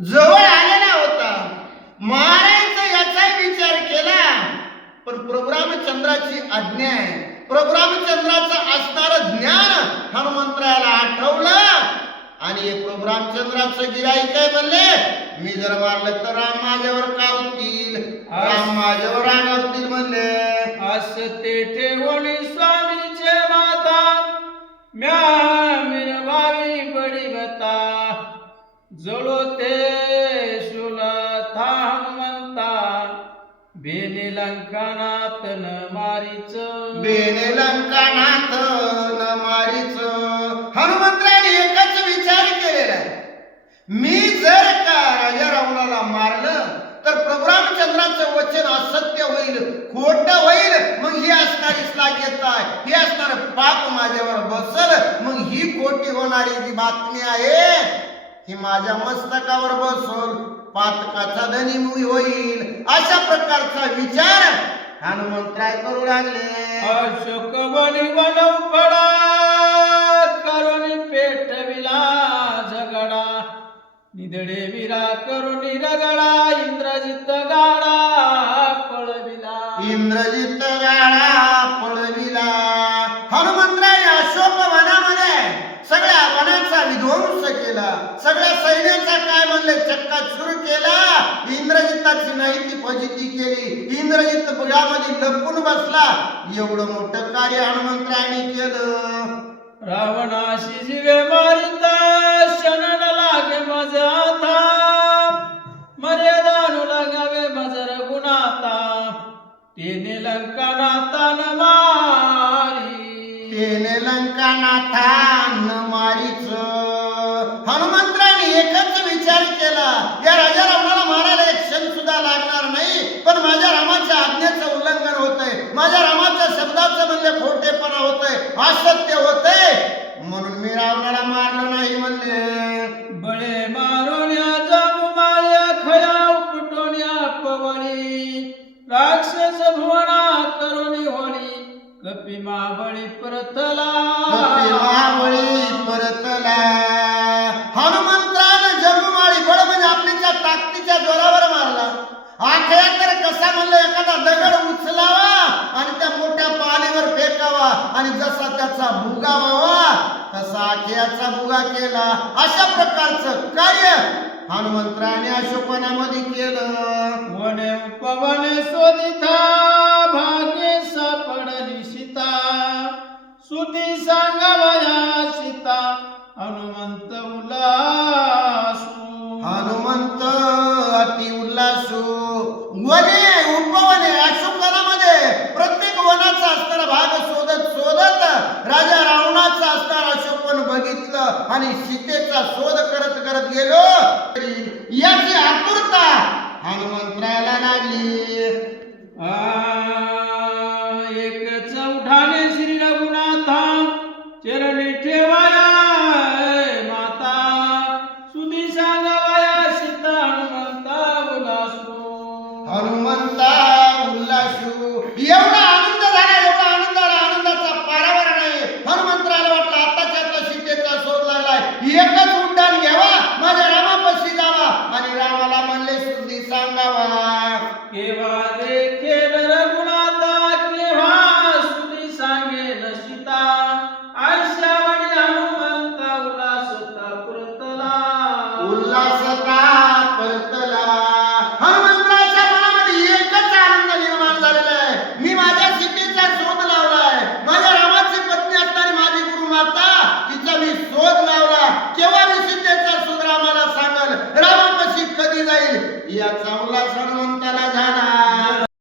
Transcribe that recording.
जवळ आलेला होता. मारायचा याचाही विचार केला. पण प्रभू रामचंद्राची आज्ञा आहे. प्रभू रामचंद्राचं असणार ज्ञान हनुमंतरायाला आठवलं. आणि हे प्रभू रामचंद्राचं गिराईक काय म्हणले? मी जर मारलं तर राम माझ्यावर कावतील राम माझ्यावर रागावतील म्हणले. असते ठेवणी स्वामीचे माता. म्या जळो ते शुल हनुमंता. बेने लंकानाथ न मारीच. बेने लंकानाथ न मारीच हनुमंतराने एकच विचार केलेला मी जर का राजा रावणाला मारलं तर प्रभू रामचंद्राचं वचन असत्य होईल खोट होईल. मग ही असणारी श्लाघ्यता आहे. हे असणार पाप माझ्यावर बसल मग ही खोटी होणारी जी बातमी आहे ही माझ्या मस्तकावर बसल पातकाचा धनी मी होईल अशा प्रकारचा विचार हनुमंतराय करू लागले. अशोक बनी बनव पडा करुणी पेटविला झगडा. निधडे विरा करुणी रगडा इंद्रजित गाडा पळविला. इंद्रजित गाळा पळविला हनुमंतराने अशोक वनामध्ये सगळ्या वनाचा विध्वंस केला सगळ्या सैन्याचा काय म्हणले? चक्का सुरू केला. इंद्रजिताची माहिती फजिती केली. इंद्रजित बुडामध्ये लपून बसला. एवढं मोठं कार्य हनुमंतराने केलं. रावणाशी जीवे मारिता शनन लागे माझा था मर्यादानु लगावे माझ रघुनाता तिने लंका नाता असत्य होतंय म्हणून मी रावणाला मारलं नाही म्हणले. बळे मारोन्या जामू माया खया उपटोन्या पवळी राक्षस भुवना करुणी होळी कपी माबळी परतला. कपी महाबळी जसा भुगा व्हावा तसा आखयाचा भुगा केला. अशा प्रकारचं कार्य हनुमंतराने अशोकनामध्ये केलं. वने पवने शोधिता सीतेचा शोध करत करत गेलो याची आतुरता हनुमंतराला लागली. एक चौठाने श्री एकच उड्डाण घ्यावा माझ्या रामापाशी जावा. आणि रामाला म्हणले सुधी सांगावा.